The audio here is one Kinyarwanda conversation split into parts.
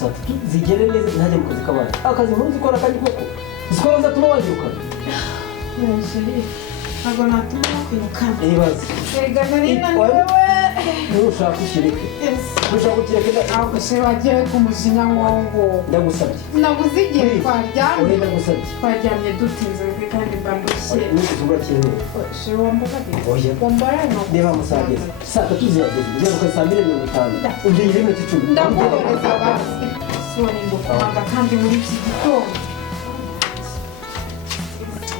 saa 3 zigere neza ntajya mu kazi kabandi akazi nkuru zikora kandi koko zikora zatuma wanyirukana ntabwo natuma wakwirukana ibibazo erega nari naniwe nushaka ukireke nushaka ukireke ntabwo se wagiye ku mujinya nk'uwo ndagusabye nabuze igihe twaryamye ndagusabye twaryamye dutinze kandi mbandushye n'ikizungu kinini se wambagade oya wambara no reba musageze saa 3 zirageze ujya ku saa 2:50 undi iminota 10 ndaguhereza basi soni ndukumanga kandi muri iki gitondo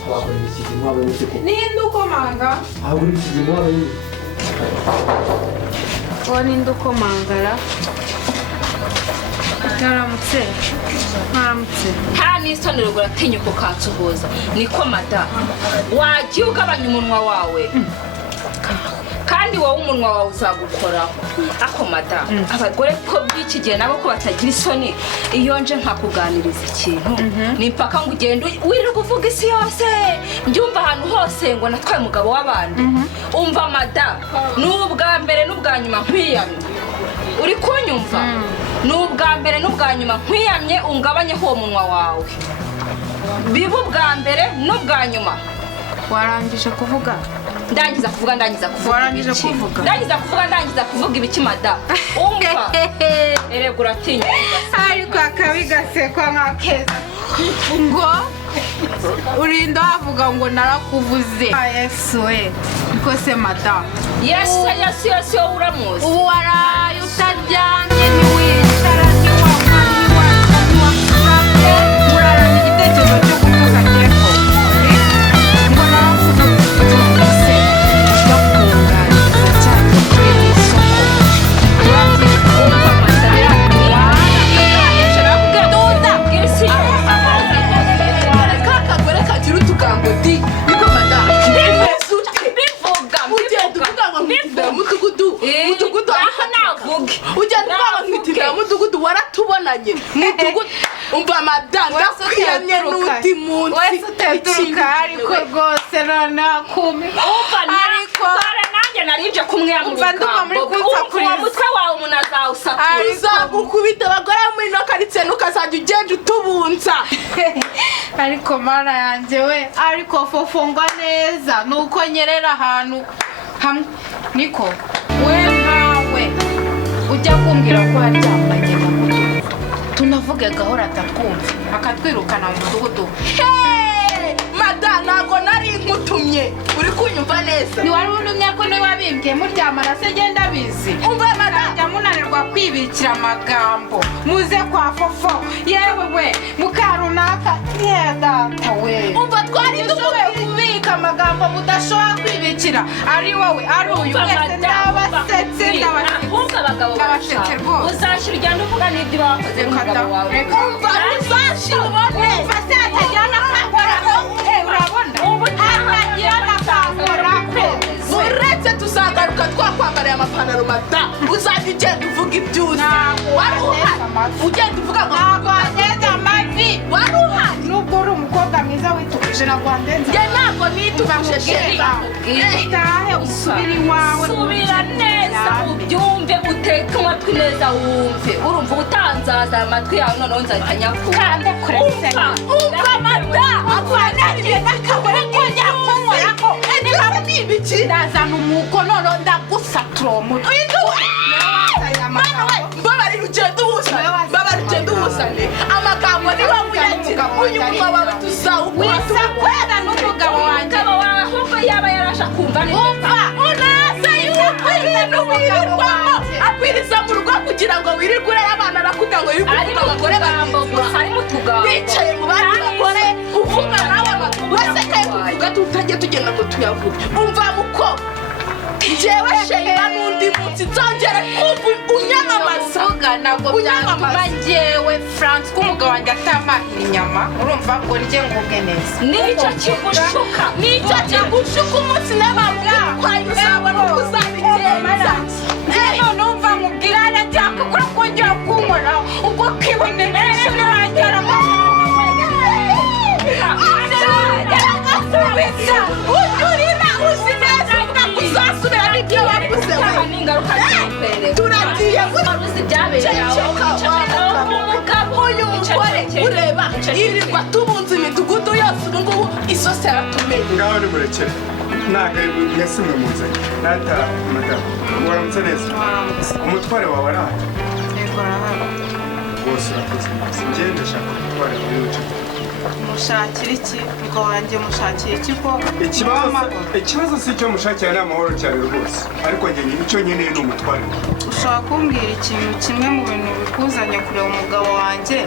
abakora iki mwaba n'iki ninde ukomanga ahubwo iki mwaba n'iki ninde ukomangara Naramutse nta n'isoni rugura atinyuka ukansuhuza niko mada wagiye ugabanya umunwa wawe kandi wowe umunwa wawe uzagukoraho ako mada abagore ko b'iki gihe nabo ko batagira isoni iyo nje nkakuganiriza ikintu ni mpaka ngo ugende wirirwa uvuga isi yose mbyumva ahantu hose ngo natwaye umugabo w'abandi umva mada n'ubwa mbere n'ubwa nyuma nkwiyamye uri kunyumva n'ubwa mbere n'ubwa nyuma nkwiyamye ungabanyeho uwo munwa wawe biba ubwa mbere n'ubwa nyuma warangije kuvuga ndangiza kuvuga ibiki mada umva erega uratinya ariko akabi gasekwa nk'akeza ngo urinda wavuga ngo narakuvuze yesu we niko se mada yesu wowe uramuzi ubu waraye utaryamye ntiwicara ntiwakanye urarana igitekerezo cyo kuvuga telefone ngo narakuvuze bakunganiriza cyane kuri iri soko umva mada kakagore kagira utugambo di niko mada mudugudu aho navuge ugenda ubaba mwitira mudugudu waratubonanye mudugudu umva madam ndakwiyamye n'undi munsi wese uteturuka ariko rwose noneho kume ariko nanjye naribye kumwiyamuruka uwo mutwe wawe umuntu azawusatura uzagukubita abagore muri ino karitsiye ntukazajya ugenda utubunza ariko mana yanjye we ariko fofo ngwa neza nuko nyerera ahantu hamwe niko we nkawe ujya kumbwira ko waryamanye na mudugudu tunavuge gahora atatwumva akatwirukana mu mudugudu mada ntabwo nari nkutumye uri kunyumva neza ntiwari unumye ko niwe wabimbwiye muryamana se genda bizi umva mada jya munanirwa kwibikira amagambo muze kwa fofo yewe we mukarunaka data we umva twari dushoboye kubika amagambo mudashobora kwibikira ari wowe ari uyu wese ndabasetse ndabasetse rwose uzashyira ugenda uvuga n'ibyo bakoze n'umugabo wawe umva uzashyira ubone umva se hatagira n'akakoraho urabona ubu hatagira n'akakoraho uretse tuzagaruka twakwambariye amapantaro mada uzajya ugenda uvuga ibyuzi wari uhari ugenda uvuga ngo ntabwo wagenze amavi wari uhari nubwo uri umukobwa mwiza witukuje ntabwo wandenze njye ntabwo nitukuje sheri utahe usubire iwawe subira neza ubyumve uteke amatwi neza wumve urumva utanzaza amatwi yawe noneho nzahita nyakura umva mada akwanariye n'akabore kongera kunkorako niba mwibiki ndazana umuko noneho ndagusatura uwo mutwe mbabarira ugenda ubuzane amagambo niba muyagira uyu munwa wawe tuzawukora wisakwera n'umugabo wanjye ahubwo yaba yarasha kumva umva unaze yuko ibintu wirirwamo akwiriza mu rugo kugira ngo wirirwe ureba abana arakubwira ngo wirirwe abagore bicaye mu bandi bagore uvuga nawe wese kaye kuvuga tutajye tugenda ngo tuyavuge umva mukobwa njyewe sheyira n'undi munsi nzongere kumva unyamamaza ntabwo byatuma njyewe France ko umugabo wanjye atamahira inyama urumva ngo njye nguge neza nicyo kigushuka umunsi n'abambwa kwayo uzabona uko uzabigenza none umva mubwira aracyaka kuri kongera kunkoraho ubwo kibonera ntiwagera agasubiza ujurira uzi neza uvuga ko uzasubira n'ibyo wavuze we turagiye uzi ibyabereye aho yirirwa tubunze imidugudu yose ubu ngubu isosi yaratumenye ngaho ni murekere ntabwo mwese mwe muzanye nata madamu waramutse neza umutware wawe arahari yego arahari rwose urakoze neza njyewe ndashaka umutware wawe w'inshuti mushakira iki ubwo wanjye mushakira iki ko ikibazo si icyo mushakira ni amahoro cyane rwose ariko njye icyo nkeneye ni umutware ushobora kumbwira ikintu kimwe mu bintu bikuzanye kureba umugabo wanjye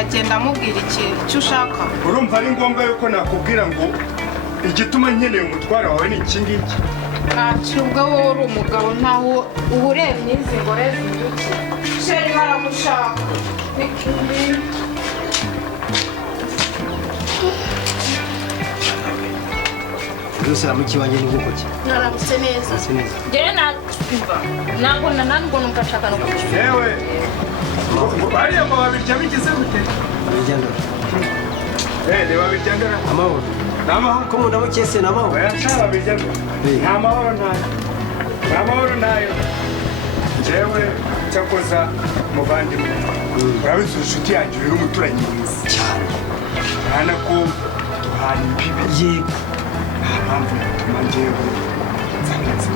agenda amubwira icyo ushaka urumva ari ngombwa yuko nakubwira ngo igituma nkeneye umutware wawe ni iki ngiki ntacyo ubwo wowe uri umugabo ntaho uba ureba n'izi ngore zinduke sheri baramushaka Rwose amuki wanjye ni bwoko ki? naramutse neza Njyewe ntabwo nananubwo numva nshaka no kugira yewe bariya ngo babirya bigize gute Mabiryandora. ni babiryandora Amahoro. ni amahoro Ko munda mukese na amahoro. bayashaka babiryandora nta mahoro ntayo nta mahoro ntayo njyewe cyakoza muvandimwe urabizi inshuti yanjye uri umuturanyi mwiza Cyane. urabona ko duhana imbibi Yego. nta mpamvu yatuma njyewe nzanatse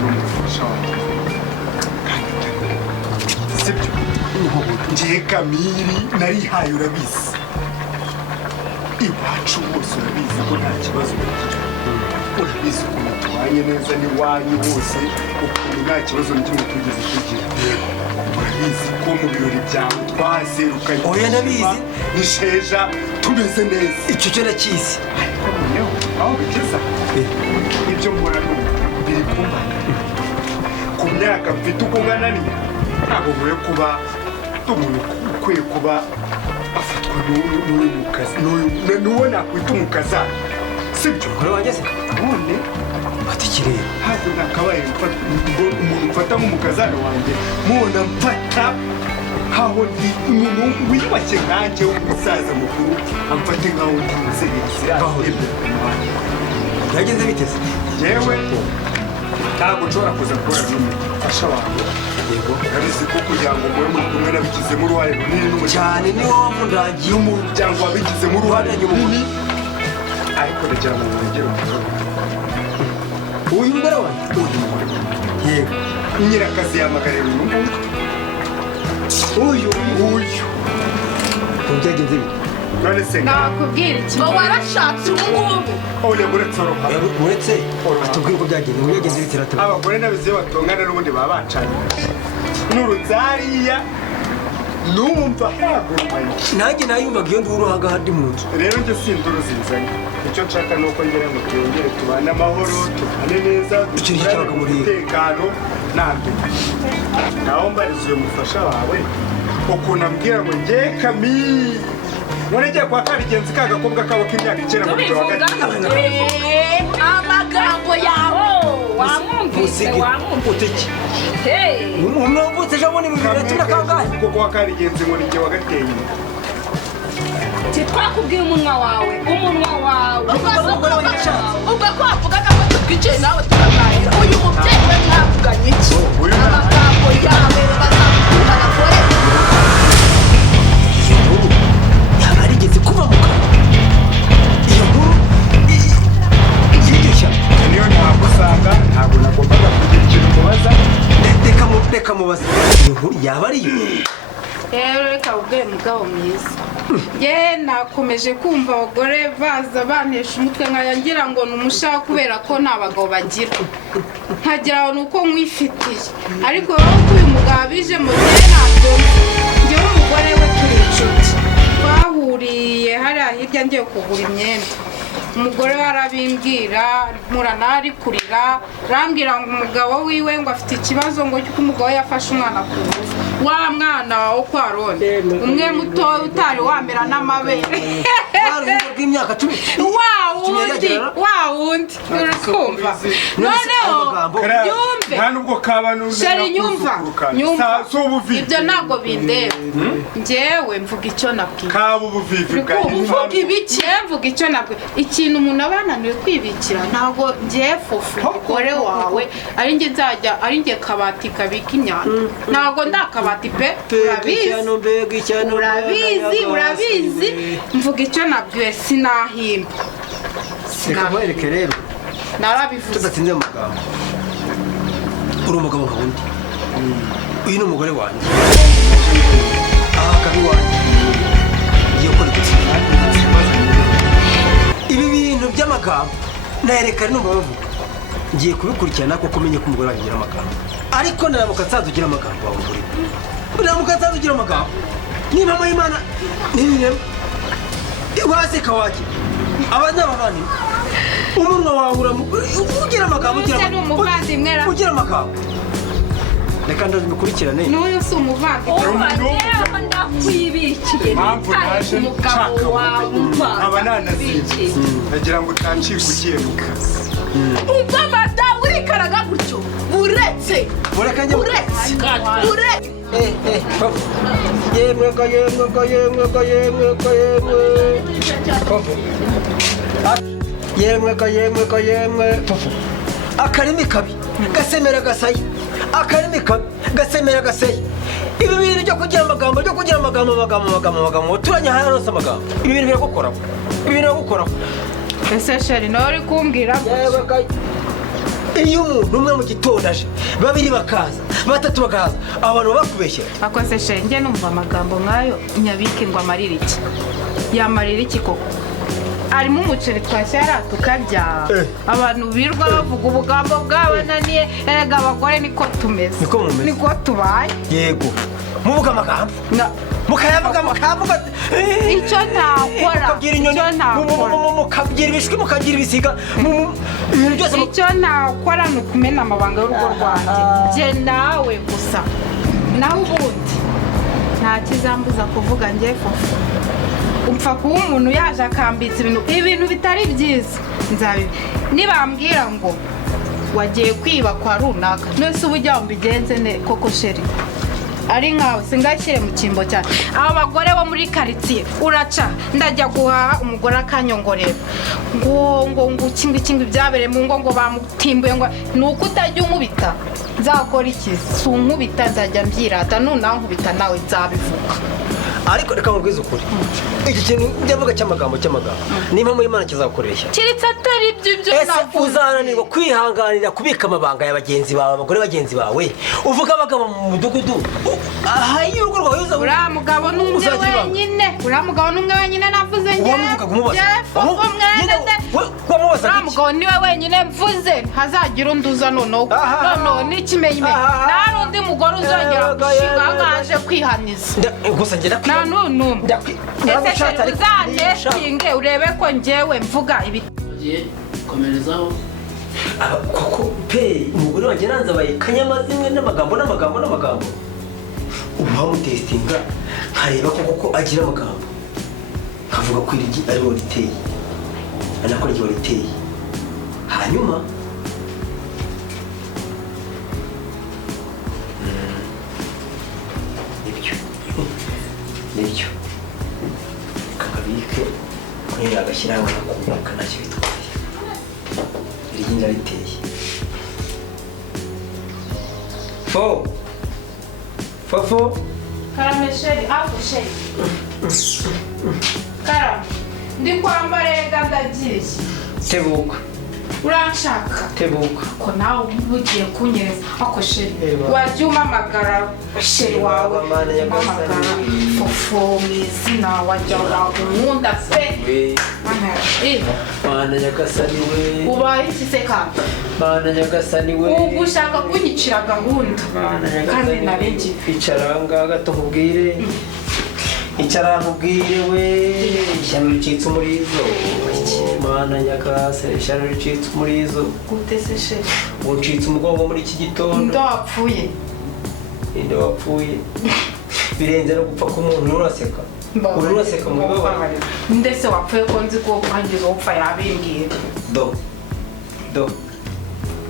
n'umufasha wanjye kandi sibyo njye kamiri narihaye urabizi iwacu bose urabizi ko nta kibazo bagira urabizi ukuntu tubanye neza n'iwanyu hose ukuntu nta kibazo na kimwe tugeze tugira urabizi ko mu birori byawe twahaserukanye Oya, ndabizi. n'isheja tumeze neza Icyo cyo nakizi. ariko noneho aho bigeza ibyo nkora n'ubu biri kumbana ku myaka mfite uko ungana niyo ntabwo nkwiye kuba umuntu ukwiye kuba afatwa n'uyu mukazi n'uwo nakwita umukazana sibyo Umugore wanjye se? none Bati kirere. ntabwo nakabaye ngo umuntu mfata nk'umukazana wanjye mubona mfata nkaho ndi umuntu wiyubashye nkanjye w'umusaza mukuru amfate nkaho ndi umuserivisi Byageze biteze. yewe ntabwo nshobora kuza kubona n'umufasha wawe Yego. urabizi ko kugira ngo mube muri kumwe nabigizemo uruhare runini n'umuryango Cyane niwo wamundagiye n'umuryango wabigizemo uruhare runini ariko ndagira ngo mwongere umugore uyu mugore wanjye. Yego. nyirakazi yamagarira uyu nguyu Uyu. Ko byageze bite? none se nakubwira ngo ikintu warashatse ubu ngubu oya muretse oroha Uretse atubwire uko byageze. Ngo byageze bite rata? abagore n'abize batongana n'ubundi baba bacanye n'uruzariya numva hagurumanye Nanjye nayumvaga iyo ndi uruhaga hadi mu nzu. rero njye sinduru zinzanye icyo nshaka ni uko ngira ngo twongere tubane amahoro tubane neza Icyo ni cyabaga muri iyi. umutekano ntabwo naho mbariza uyu mufasha wawe ukuntu ambwira ngo njye kamiri ngiye kwa karigenzi ka gakobwa kabo k'imyaka icyenda mu gihe tubivuga hagati amagambo yawe wamwumvise Utiki. Hey. Umwe wavutse ejo bundi mu bibiri na cumi na kangahe? kuko kwa karigenzi ngo ninjye wagateye inda Twakubwiye umunwa wawe ubwo ko wavugaga ko tubwicaye nawe turaganira uyu mubyeyi we mwavuganye iki Uyu amagambo yawe bazakunda abagore Iyo nkuru yaba yarigeze kuba mu kanwa. Iyo nkuru y'iryo shyamba. niyo ntabwo usanga ntabwo nagombaga kugira ikintu mubaza Reka mubaze. Iyo nkuru yaba ariyo. rero reka ubwire mugabo mwiza nakomeje kumva abagore baza bantesha umutwe nkaya ngira ngo ni umushaha kubera ko nta bagabo bagira nkagira ngo ni uko mwifitiye ariko rero ko uyu mugabo abije mu gihe ntabwo njyewe umugore we turi inshuti twahuriye hariya hirya ngiye kugura imyenda umugore we arabimbwira muranari kurira rambwira ngo umugabo wiwe ngo afite ikibazo ngo cy'uko umugabo we yafashe umwana ku ngufu wa mwana wo kwa Roni umwe muto utari wamera n'amabere Uruhinja rw'imyaka 10. wa wundi urakumva noneho yumve nta nubwo kaba n'undi sheri nyumva ibyo ntabwo bindeba njyewe mvuga icyo nabwiye kaba ubuvivi bwa uvuga ibiki mvuga icyo nabwiye ikintu umuntu aba yananiwe kwibikira ntabwo njye FOFO umugore wawe ari njye nzajya ari njye kabati kabika imyanda ntabwo ndakabati pe urabizi mvuga icyo nabwiwe sinahimba Reka rero narabivuze tudatinze amagambo uri umugabo nka wundi uyu ni umugore wanjye aha akabi wanjye ngiye gukora igitsina ibi bintu by'amagambo nayerekana numva bavuga ngiye kubikurikirana kuko menye ko umugore wanjye agira amagambo ariko naramuka nsazugira amagambo wamugore naramuka nsazugira amagambo niba mama y'Imana n'ibirema waseka wake abana babandi umunwa wawe ugira amagambo ugira amagambo reka ndabikurikirane n'uyu si umuvandimwe ndakwibikiye umugabo wawe aba nanazinze nagira ngo utancika ugiye mu kazi umva madamu urikaraga gutyo uretse yemwe akarimi kabi gasemera gasaye akarimi kabi gasemera gasaye ibi bintu byo kugira amagambo turanya hano hose amagambo ibi bintu biragukoraho ese sheri nawe uri kumbwira iyo umuntu umwe mu gitondo aje babiri bakaza batatu bakaza abantu bakubeshyera akoze sheri njye numva amagambo nk'ayo nyabike ngo amarire iki yamarira iki koko arimo umuceri twashyara tukarya abantu birwa bavuga ubugambo bw'abananiye erega abagore niko tumeze niko tubaye yego muvuga amagambo mukayavuga icyo ntakora mukagira ibishwi mukagira ibisiga ibintu byose icyo ntakora ni ukumena amabanga y'urugo rwanjye njye nawe gusa naho ubundi nta kizambuza kuvuga njye FOFO upfa kuba umuntu yaje akambitsa ibintu bitari byiza nzabibi nibambwira ngo wagiye kwiba kwa runaka nese uba ujya mbigenze ne koko sheri ari nkawe singashyire mu cyimbo cyane aba bagore bo muri karitsiye uraca ndajya guhaha umugore akanyongorera ngo ikingi byabereye mu ngo bamutimbuye ngo ni uko utajya unkubita nzakora iki si unkubita nzajya mbyirata nunankubita nawe nzabivuga ariko reka mubwize ukuri iki kintu ndavuga cy'amagambo niba mu Imana kizakoresha kiritse atari ibyo navuze uzananirwa kwihanganira kubika amabanga ya bagenzi bawe abagore bagenzi bawe uvuga abagabo mu mudugudu aha iyo urugo rwawe uza uriya mugabo n'umwe wenyine navuze uriya mugabo niwe wenyine mvuze hazagira undi uza noneho n'ikimenyime nta n'undi mugore uzongera gushinga nkaje kwihaniza gusa ngera nta n'umwe ese uzanyesinge urebe ko njyewe mvuga ibiti komerezaho koko pe umugore wanjye nanzabaye kanyamazimwe n'amagambo ubu bamutesitinga nkareba koko agira amagambo nkavuga ko irigi ari wo riteye anakora iryo riteye hanyuma nibyo kakabike kuri agashyiraho akakubaka ntacyo bitwaye irigi ndariteye FOFO karamesheri afusheri karame ndi kwambara rega ndagiye tebuka uranshaka tebuka ko nawe ugiye kunyereza ako sheri wajya umamagara sheri wawe umamagara FOFO mu izina wajya unkunda pe mana nyagasani we ubaye iki se kandi mana nyagasani we ubu ushaka kunyicira gahunda kandi narengeje icara ngaha gato nkubwire icara nkubwire we ishyano ricitse umurizo mana nyagasani ishyano ricitse umurizo gute se sheri uncitse umugongo muri iki gitondo inde wapfuye birenze no gupfa k'umuntu uraseka mu bibazo ndetse wapfuye ko nzi ko kwangiza upfa yabimbwira do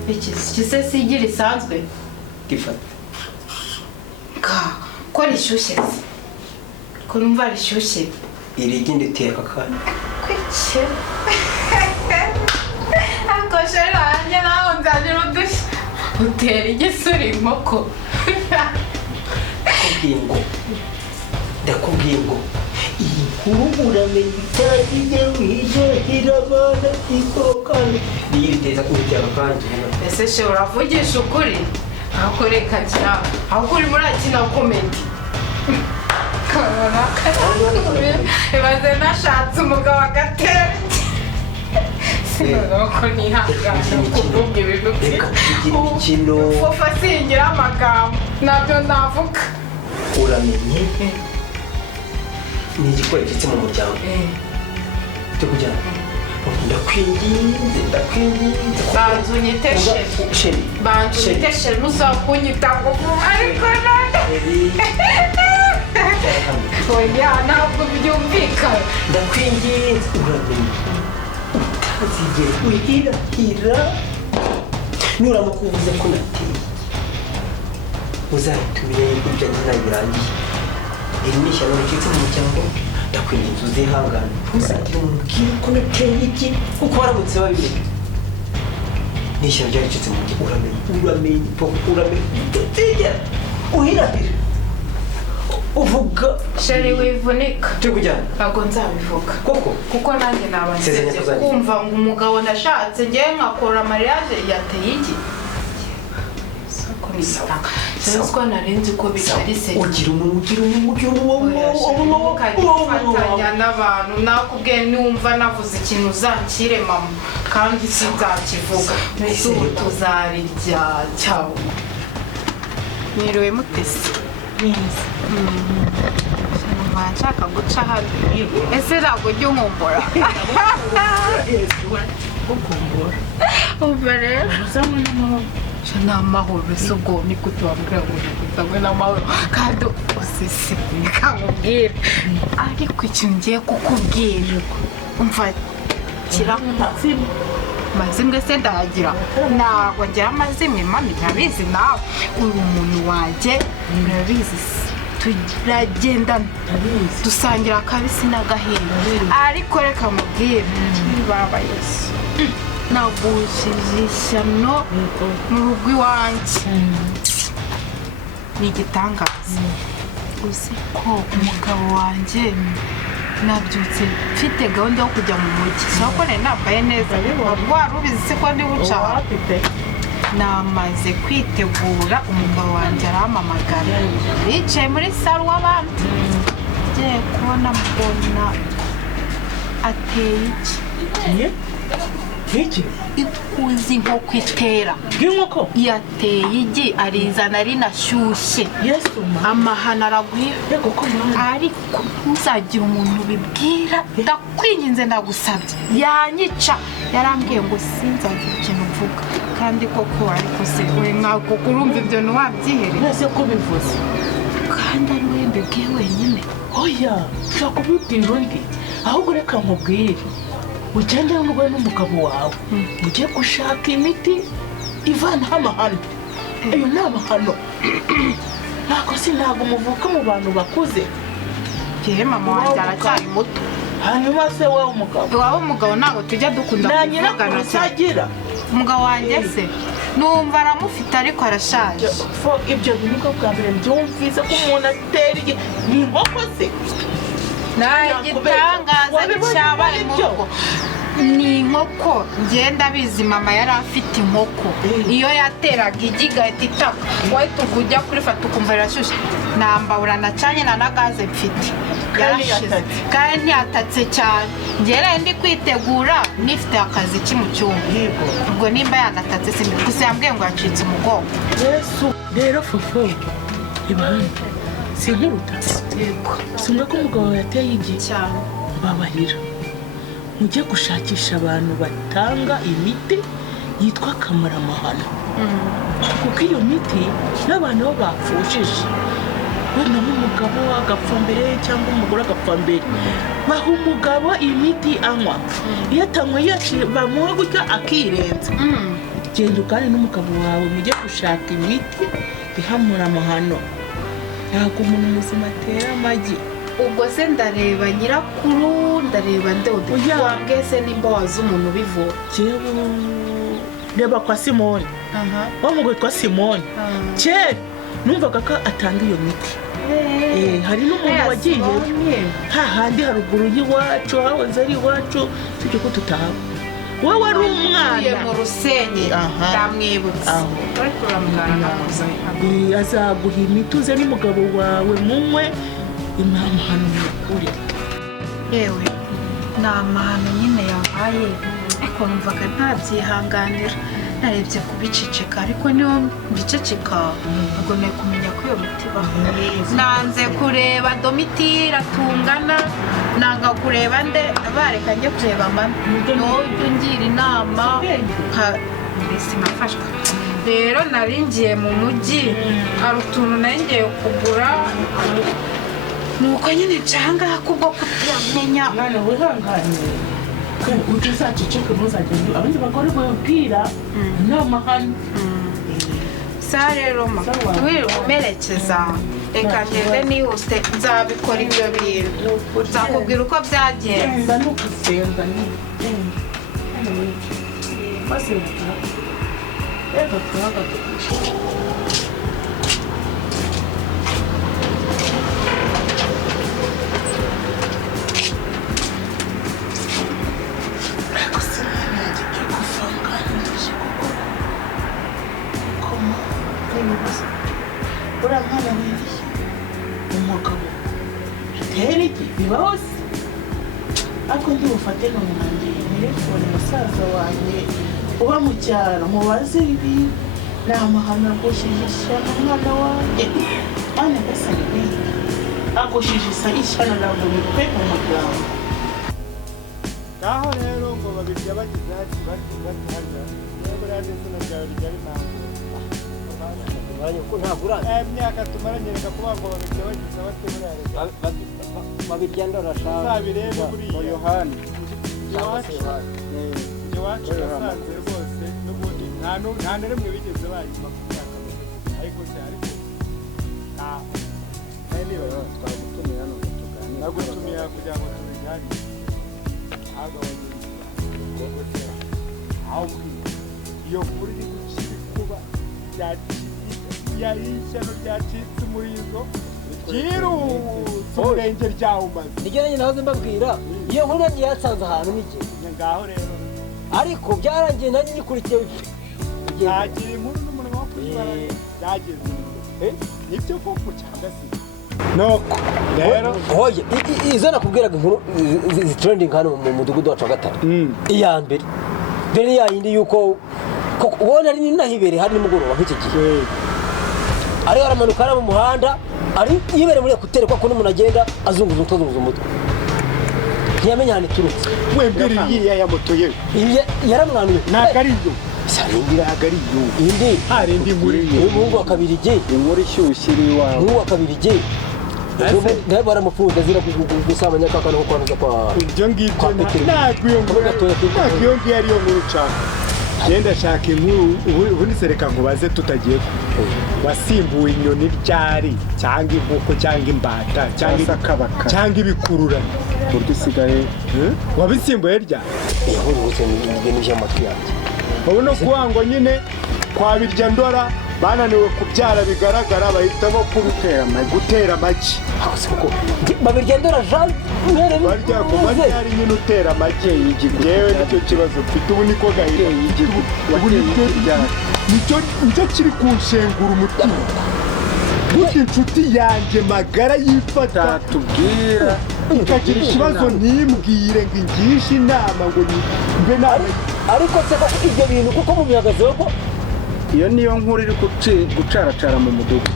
iki se sigira isanzwe gifata ko rishyushye se ko numva rishyushye irigi nditeka kandi kwiki ariko sheri wanjye nawe nzagira udushya utera igisura inkoko ndakubwiye ngo iyi nkuru uramenye itagiye wihera abana ikorokane niyo biteza kubitera kandi ese she uravugisha ukuri ahubwo reka kina ahubwo urimo urakina komedi ibaze nashatse umugabo agatera sinabona ko nihangana kuvuga ibintu by'ikino fofa singira amagambo nabyo navuga uramenye ni igikora gitse mu muryango cyo kujyana ndakwinginze banzu unyiteshere ntuzakunyita ngo ariko none oya ntabwo byumvikana ndakwinginze uramenye utazigera uhirahira nuramuka uvuze ko nateye uzahita umenya yuko ibyo nta birangiye iri ni ishyano ricitse mu muryango ndakwinginze uzihangane ntuzagire umuntu ubwira ko nateye iki kuko waramutse babireka ni ishyano ryari ricitse mu muryango uramenye utazigera uhirahira uvuga sheri wivunika cyo kujyana ntabwo nzabivuga kuko nanjye nabansebye Sezenya kumva ngo umugabo nashatse ngewe nkakora mariage yateye iki siko narenze uko bitari se ugira umuntu ukagifatanya n'abantu nakubwiye numva navuze ikintu uzanshyire mama kandi sinzakivuga mbese ubu tuzarirya cyawe mwiriwe mutesi neza nshaka guca hano ese ntabwo ujya unkumbura umva rero ni amahoro si ubwo niko tubabwira ngo ntibuzanywe n'amahoro kandi usisi nikamubwira ariko ikintu ngiye kukubwira umva kiramazimwe amazimwe se ndayagira ntabwo ngira amazimwe mami ntabizi nawe uri umuntu wanjye urabizi turagendana dusangira akabisi n'agahinda ariko reka mubwire baba yesu nagujije ishyano mu rugo iwanjye ni igitangaza uzi ko umugabo wanjye nabyutse mfite gahunda yo kujya mu mujyi soko nari nambaye neza wabwo wari ubizi se ko ndi buca namaze kwitegura umugabo wanjye arampamagara yicaye muri salo w'abandi ngiye kubona mbona ateye iki ikuzi inkoko itera bw'inkoko yateye igi arizana rinashyushye amahano aragwira ariko ntuzagira umuntu ubibwira ndakwinginze ndagusabye yanyica yarambwiye ngo sinzagira ikintu mvuga kandi koko ariko se uri ntabwo urumva ibyo ntiwabyihereye ese ko bivuze kandi ari we mbibwiye wenyine oya ushaka kubibwira undi ahubwo reka nkubwire ugende ngo n'umugabo wawe ujye gushaka imiti ivanaho amahano ayo ni amahano ntabwo muvuka mu bantu bakuze yewe mama wanjye aracyari muto hanyuma se wowe umugabo iwabo umugabo ntabwo tujya dukunda kuvugana uzagira umugabo wanjye se numva aramufite ariko arashaje ibyo bintu bwo bwa mbere byumvise ko umuntu atera igi ni inkoko se nta gitangaza cyabaye mu rugo ni inkoko ngenda bizi mama yari afite inkoko iyo yateraga igi igahita itaka wahita ujya kurifata ukumva rirashyushye nambabura nacanye na gaze mfite yarashize kandi ntiyatatse cyane ngera ndi kwitegura nifite akazi mu cyumba ubwo nimba yanatatse simbi gusa yambwiye ngo yacitse umugongo yesu rero fofo ibanga sinkurutase singa ko umugabo yateye igi cyane babarira mujye gushakisha abantu batanga imiti yitwa kamaramahano kuko iyo miti n'abantu bo bapfushije wenda nk'umugabo agapfa mbere cyangwa umugore agapfa mbere baha umugabo imiti anywa iyo atanywa bamuha gutya akirenza genda ugane n'umugabo wawe mujye gushaka imiti ihamura amahano ntabwo umuntu muzima atera amagi ubwo se ndareba nyirakuru ndareba ndodo wambwese nimba wazi umuntu ubivura reba kwa Simone wamugwe twa Simone kera numvaga ko atanga iyo miti hari n'umuntu wagiye hahandi haruguru y'iwacu hahoze ari iwacu tujye ko tutahaba wowe ari umwana mu Rusenyi ndamwibutse ariko uramugana nakuza azaguha imiti uze n'umugabo wawe munywe amahano mukuri yewe ni amahano nyine yabaye ariko numvaga ntabyihanganira narebye kubiceceka ariko niyo mbiceceka ubwo nawe kumenya ko iyo miti baho nanze kureba domitira tungana nanga kureba nde bareka njye kureba mama n'ujya ungira inama mbese nafashwe rero naringiye mu mujyi hari utuntu nengeye kugura nuko nyine ncanga kubwo kutiyamenya mwana wihangane ujye uzaceceke ntuzagende abandi bagore babwira inama hano sa rero merekeza reka ngende nihuse nzabikora ibyo bintu nzakubwira uko byagenze no gusenga maze reka turahagaze uramwana wiriye umugabo atera iki bibaho se ariko ndibufate n'umwanjye telefone musaza wanjye uba mu cyaro mubaze ibi ni amahano agushije ishyano umwana wanjye mwana gasani wiga agushije ishyano ntabwo bikwe mu muryango ngaho rero ngo babirya bagize hati hano niyo buriya izina ryawe ryari mpamvu imyaka tumaranye reka kuba ngo babirya bagize bate buriya mabiryandora shaka uzabirebe buriya yohani iwacu nasanze rwose n'ubundi nta na rimwe bigeze bayima ku myaka ariko se ariko twagutumira no tuganira nagutumira kugira ngo tubiganire iyo kuri iri gukiri kuba yari ishyano ryacitse umurizo ryirutse umurenge ryawumaze niryo nanjye nahoze mbabwira iyo nkuru nagiye yasanze ahantu n'igihe ngaho rero ariko byarangiye nanjye ngikurikiye ntagira inkuru n'umunwa wo kuyibara byageze nibyo koko cyangwa se noko rero hoye izo nakubwiraga inkuru zitrending hano mu mudugudu wacu wa Gatare iya mbere mbere yayindi yuko ubona ari nahibereye hari nimugoroba nk'iki gihe ariho aramanuka ari mu muhanda ari yibereye muri ekuteri kuko n'umuntu agenda azunguza umutwe ntiyamenya ahantu iturutse wembere iriya ya moto yewe yaramwanuye ntabwo ari yo ntabwo ari yo indi hari indi nkuru umuhungu wa Kabirigi inkuru ishyushye iri iwawe umuhungu wa Kabirigi nawe baramufunze azira gusambanya kakana ko kwanuza kwa ibyo ngibyo ntabwo iyo nkuru ariyo nkuru cyane genda shaka inkuru ubundi sereka ngo baze tutagiye wasimbuye inyoni ryari cyangwa inkoko cyangwa imbata cyangwa ibikurura buryo usigaye wabisimbuye rya ihurutse n'ibintu by'amatwi yanjye ubona kuwa ngo nyine kwa biryandora bananiwe kubyara bigaragara bahitamo gutera amagi babiryandora Jean barya ku magi ari nyine utera amagi yewe nicyo kibazo mfite ubu niko gahita nicyo kiri kunshengura umutima burya inshuti yanjye magara yifata tubwira ikagira ikibazo ntimbwire ngo ingishe inama ngo mbe nawe ariko se ibyo bintu kuko mubihagazeho ko iyo niyo nkuru iri gucaracara mu mudugudu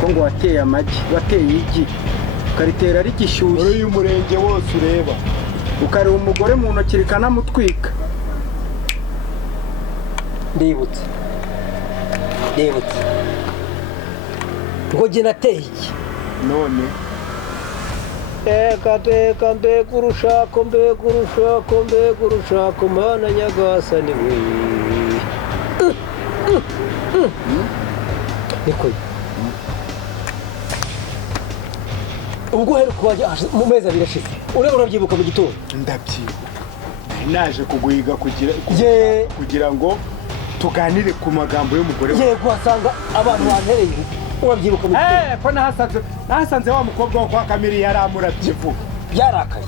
ko ngo wateye amagi wateye igi ukaritera rigishyushye uri umurenge wose ureba ukareba umugore mu ntoki rikanamutwika ndibutse ngo jye nateye iki none mbega urushako mana nyagasani we niko ubwo uheruka mu mezi abiri ashize urabyibuka mu gitondo ndabyibuka naje kuguhiga kugira ngo tuganire ku magambo y'umugore yego wasanga abantu bantereye urabyibuka mu gitondo ko nahasanze wa mukobwa wo kwa Kamiri yari amuravye vuba yarakaye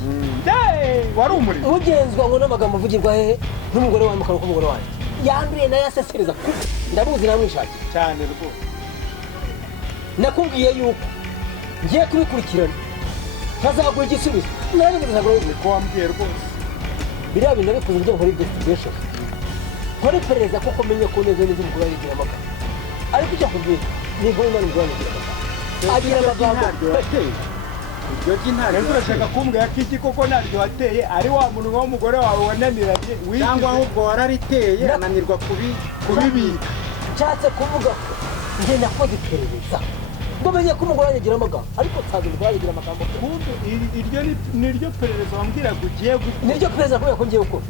wari umuriro ugenzwa ngo n'amagambo avugirwa hehe n'umugore wawe mukaro k'umugore wanjye yanduye nayo asesereza kuko ndabuzi namwishaki cyane rwose nakubwiye yuko ngiye kubikurikirana ntazaguha igisubizo nanjye nzaguha igisubizo ko wambwiye rwose biriya bintu nabikoze uburyo nkora investigation nkora iperereza kuko menye ko neza neza umugore yagira amagambo ariko icyo akubwira ni inkuru imana umugore agira amagambo iryo ry'intare urashaka kumbwira ko iki koko naryo wateye ari wa muntu w'umugore wawe wananiranye cyangwa ahubwo warariteye ananirwa kubibika nshatse kuvuga ko njye nakoze iperereza ngo menye ko umugore yagira amagambo ariko nsanze umugore yagira amagambo iryo niryo perereza wambwiraga ugiye gukora niryo perereza kubera ko ngiye gukora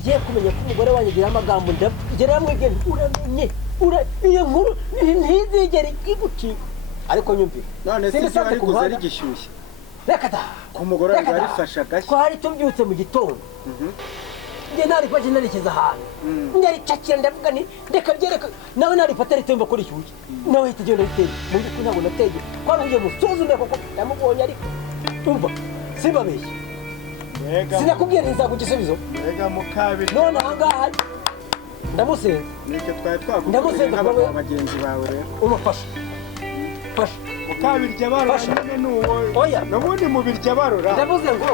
ngiye kumenya ko umugore wanjye agira amagambo ndabigera namwebwe uramenye iyo nkuru ntizigere igucika ariko nyumvira none se ibyo bari kuza ari gishyushye reka da ku mugore wawe barifasha gashya twari tubyutse mu gitondo njye narifashe narekeza ahantu ndaricakira ndavuga nti reka byereka nawe narifata ritemba ko rishyushye nawe hita igenda riteye mu by'ukuri ntabwo nateye twari ugiye musuzume koko yamubonye ariko umva sibabeshye sinakubwiye ntizaguha igisubizo none aha ngaha ndamusenga nicyo twari twagukoreye nk'abagabo bagenzi bawe rero umufasha fasha mukabirya barora nyine n'uwo n'ubundi mubirya barora ndavuze ngo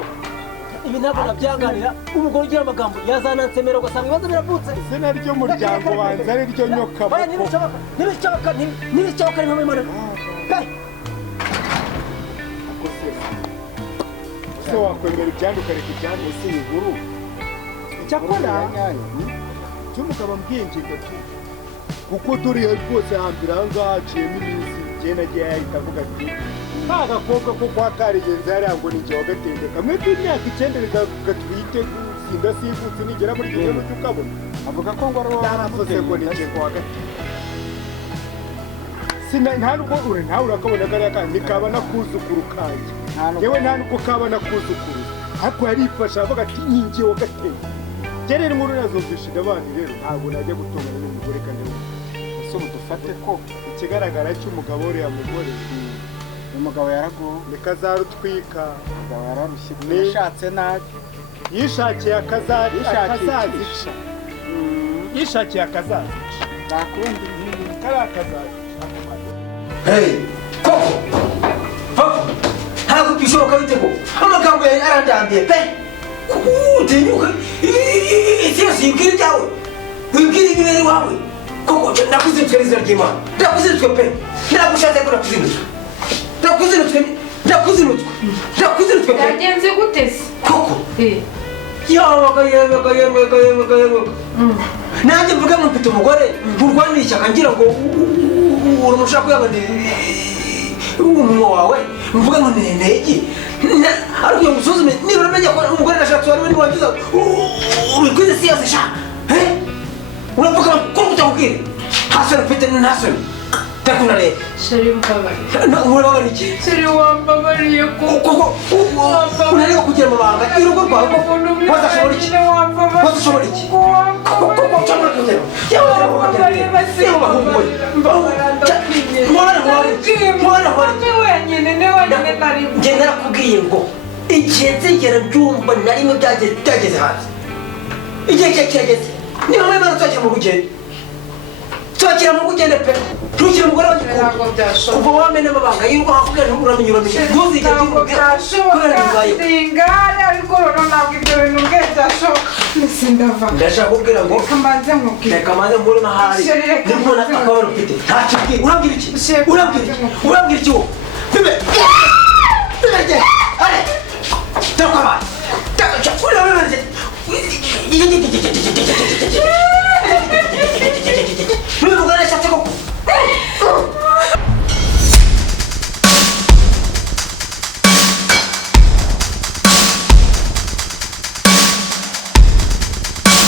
ibi ntabwo nabyanganira umugore ugira amagambo yazanansemera ugasanga ibibazo biravutse izina ry'umuryango wanjye ari ryo nyokaboko n'ibicyaboka ni nk'imana se wakwemera ibyandu ukareka ibyandu si inkuru icyakora cy'umugabo mbwinjiga kuko turiya rwose hambere aha ngaha haciyemo iminsi igenda agiye yahita avuga ati nta gakobwa ko kwa karigenzi hariya ngo ni igihe wagatende kamwe k'imyaka 9 gatwite gusinda sivutse nigera muri gihe n'ucyo ukabona avuga ko ngo ari wowe yaravuze ngo ni igihe wagatende nta nubwo nawe urakabona kariya kandi kaba nakuzukuru kanjye yewe nta nubwo kaba nakuzukuru ariko yarifasha avuga ati ni igihe wagatende rero inkuru nazumvishije abandi rero ntabwo najya gutungana n'umugore kandi ese ubu dufate ko ikigaragara cy'umugabo uriya mugore umugabo yaraguwe nikazarutwika umugabo yararushye yashatse nabi yishakiye akazazica yishakiye akazazica bakundi kari akazazica koko ntabwo bishoboka bite ko amagambo yawe arandambiye pe utinyuka isi yose yibwira ibyawe wibwira ibibera iwawe koko nakuzinutswe n'izina ry'imana ndakuzinutswe pe ndagushatse ko nakuzinutswe yagenze gute se koko yabagaye nanjye mvuga ngo mfite umugore nturwanira ishyaka ngira ngo uramushaka kuyabanira umunwa wawe mvuga ngo nenege ariko iyo musuzume niba uramenya ko umugore nashatse wari we niwangiza ubikwize si yose sha uravuga ko utakubwira ntasoni ufite ntasoni ndakunda rero sheri mbabariye urababara iki sheri wambabariye koko unareba kugira amabanga y'urugo rwawe wazashobora iki wazashobora iki koko cyangwa kugira wambabariye njye narakubwiye ngo igihe nzigera byumva na rimwe byageze hanze igihe kirageze niba muri mana twakira mu bugeni twakira mu bugeni pe ntukire umugore wagikunda kuva wamena amabanga y'urugo hakubwira nturamenya ntuzigere byumva kubera bibaye ariko ntabwo ibyo bintu ubwe byashoboka ndava ndashaka kubwira ngo reka mbanze nkubwire reka mbanze mbone n'ahari ndikubona akababaro ufite ntacyo ubwira urambwira iki urambwira iki